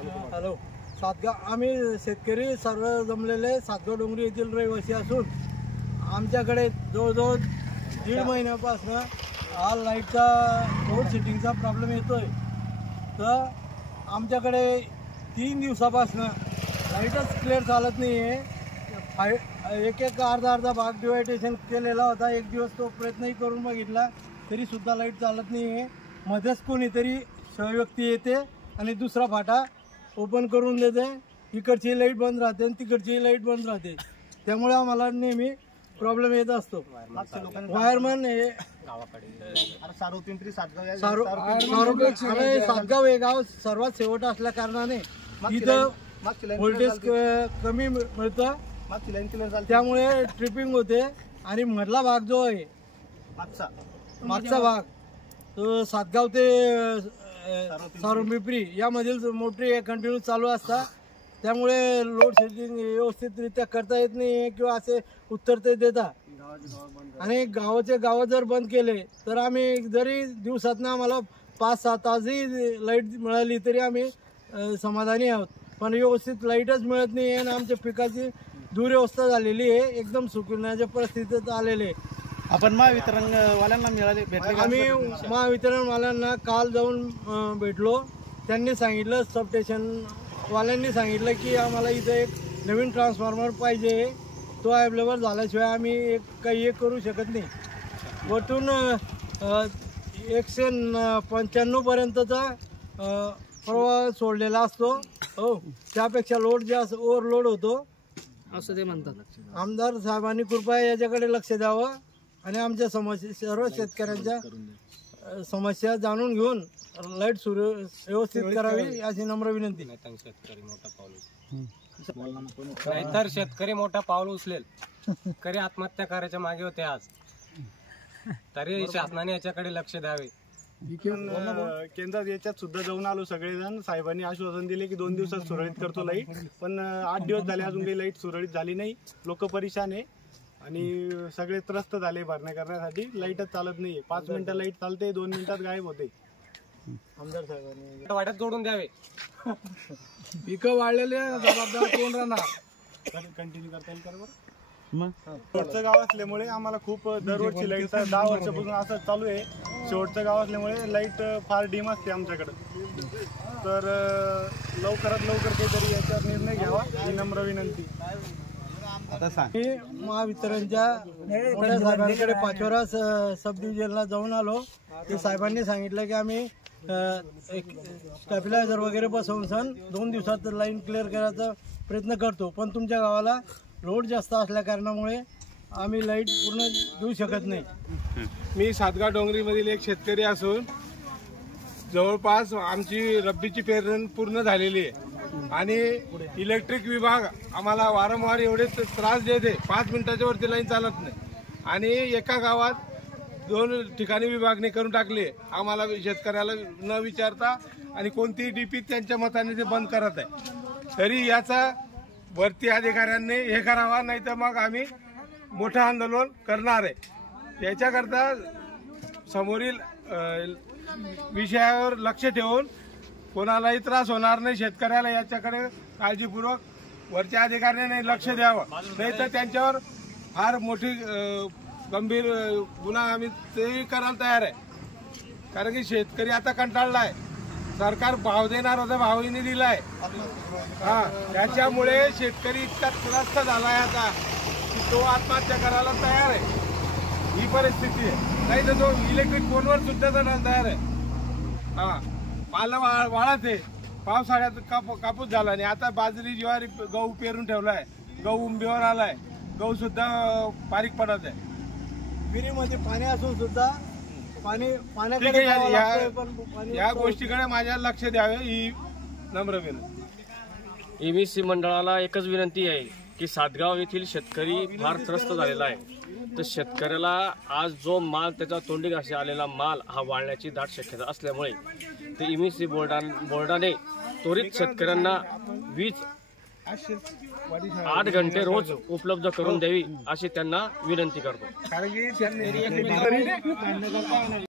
Hello, Satgaon आम्ही शेतकरी सर्व जमलेले सातगाव डोंगरी येथील रहिवासी असून आमच्याकडे जवळजवळ 1.5 महिन्यापासून हा लाईटचा लोड शेडिंगचा प्रॉब्लेम येतोय। तर आमच्याकडे 3 दिवसापासून लाईटच क्लिअर चालत नाही आहे। एक अर्धा भाग डिवायडेशन केलेला होता, एक दिवस तो प्रयत्नही करून बघितला तरी सुद्धा लाईट चालत नाही आहे। मध्येच कोणीतरी व्यक्ती येते आणि दुसरा फाटा ओपन करून देते, इकडची लाईट बंद राहते आणि तिकडची लाईट बंद राहते। त्यामुळे आम्हाला नेहमी प्रॉब्लेम येत असतो। वायरमन हे सातगाव हे गाव सर्वात शेवट असल्या कारणाने इथं व्होल्टेज कमी मिळतं, त्यामुळे ट्रिपिंग होते आणि मधला भाग जो आहे मागचा भाग तो सातगाव ते सारोपिंपरी यामधील मोटरी कंटिन्यू चालू असतात, त्यामुळे लोड शेडिंग व्यवस्थितरित्या करता येत नाही किंवा असे उत्तर ते देतात। आणि गावाचे गाव जर बंद केले तर आम्ही जरी दिवसातनं आम्हाला 5-6 तासही लाईट मिळाली तरी आम्ही समाधानी आहोत, पण व्यवस्थित लाईटच मिळत नाही आणि आमच्या पिकाची दुर्व्यवस्था झालेली आहे, एकदम सुकण्याच्या परिस्थितीत आलेले। आपण महावितरण वाल्यांना भेटले? आम्ही महावितरण वाल्यांना काल जाऊन भेटलो। त्यांनी सांगितलं, सबस्टेशन वाल्यांनी सांगितलं की आम्हाला इथं एक नवीन ट्रान्सफॉर्मर पाहिजे, तो अवेलेबल झाल्याशिवाय आम्ही काही करू शकत नाही। वरतून 195 पर्यंतचा प्रवाह सोडलेला असतो, हो त्यापेक्षा लोड जास्त ओव्हरलोड होतो असं ते म्हणतात। आमदार साहेबांनी कृपया याच्याकडे लक्ष द्यावं आणि आमच्या समस्या सर्व शेतकऱ्यांच्या समस्या जाणून घेऊन लाईट सुरू व्यवस्थित करावी अशी नम्र विनंती। नाहीतर शेतकरी मोठा पाऊल उचलेल। शेतकरी आत्महत्या करायच्या मागे होते आज, तरी शासनाने याच्याकडे लक्ष द्यावे। केंद्रात याच्यात सुद्धा जाऊन आलो सगळेजण, साहेबांनी आश्वासन दिले की 2 दिवसात सुरळीत करतो लाईट, पण 8 दिवस झाले अजून काही लाईट सुरळीत झाली नाही। लोक परेशान आहे आणि सगळे त्रस्त झाले भरण्या करण्यासाठी, लाईटच चालत नाहीये। 5 मिनिटं लाईट चालते, 2 मिनिटात गायब होते। आमदार साहेबांनी वाट्यात जोडून द्यावे। पिकं वाढलेले जबाबदार कोण राहणार? कंटिन्यू करता येईल बरोबर। शेवटचं गाव असल्यामुळे आम्हाला खूप दरवर्षी लाईट 10 वर्षापासून असं चालू आहे। शेवटचं गाव असल्यामुळे लाईट फार डिम असते आमच्याकडे, तर लवकरात लवकर काहीतरी याच्यावर निर्णय घ्यावा ही नम्र विनंती। महावितरणच्या मोठ्या साहेबांकडे पाचोरा सब डिव्हिजनला जाऊन आलो, ते साहेबांनी सांगितलं की आम्ही एक स्टॅबिलायझर वगैरे बसवून 2 दिवसात लाईन क्लिअर करायचा प्रयत्न करतो, पण तुमच्या गावाला लोड जास्त असल्या कारणामुळे आम्ही लाईट पूर्ण देऊ शकत नाही। मी सातगाव डोंगरीमधील एक शेतकरी असून जवळपास आमची रब्बीची पेरणी पूर्ण झालेली आहे आणि इलेक्ट्रिक विभाग आम्हाला वारंवार एवढे त्रास देते, 5 मिनिटाच्या वरती लाईन चालत नाही आणि एका गावात 2 ठिकाणी विभागणी करून टाकली। आम्हाला शेतकऱ्याला न विचारता आणि कोणतीही डीपी त्यांच्या मताने ते बंद करत आहे, तरी याचा वरती अधिकाऱ्यांनी हे करावा, नाही तर मग आम्ही मोठं आंदोलन करणार आहे। याच्याकरता समोरील विषयावर लक्ष ठेवून कोणालाही त्रास होणार नाही, शेतकऱ्याला याच्याकडे काळजीपूर्वक वरच्या अधिकाऱ्यांनी लक्ष द्यावं, नाही तर त्यांच्यावर फार मोठी गंभीर गुन्हा आम्ही तेही करायला तयार आहे। कारण की शेतकरी आता कंटाळला आहे, सरकार भाव देणार होता, भावही दिलाय, त्याच्यामुळे शेतकरी इतका त्रस्त झालाय आता की तो आत्महत्या करायला तयार आहे। ही परिस्थिती आहे, नाही तर तो इलेक्ट्रिक फोनवर सुद्धा जाण्याला तयार आहे। पाला वाळत आहे, पावसाळ्यात कापूस झाला आणि आता बाजरी ज्वारी गहू पेरून ठेवलाय, गहू उंबीवर आलाय, गहू सुद्धा बारीक पडत आहे। विहिरीमध्ये पाणी असून सुद्धा पाण्याकडे या गोष्टीकडे माझ्या लक्ष द्यावे ही नम्र विनंती। एमईसी मंडळाला एकच विनंती आहे की सातगाव येथील शेतकरी फार त्रस्त झालेला आहे, तर शेतकऱ्याला आज जो माल त्याचा तोंडी घाशी आलेला माल हा वाळण्याची दाट शक्यता असल्यामुळे ते एमईसी बोर्डाने त्वरित शेतकऱ्यांना वीज 8 घंटे रोज उपलब्ध करून द्यावी अशी त्यांना विनंती करतो।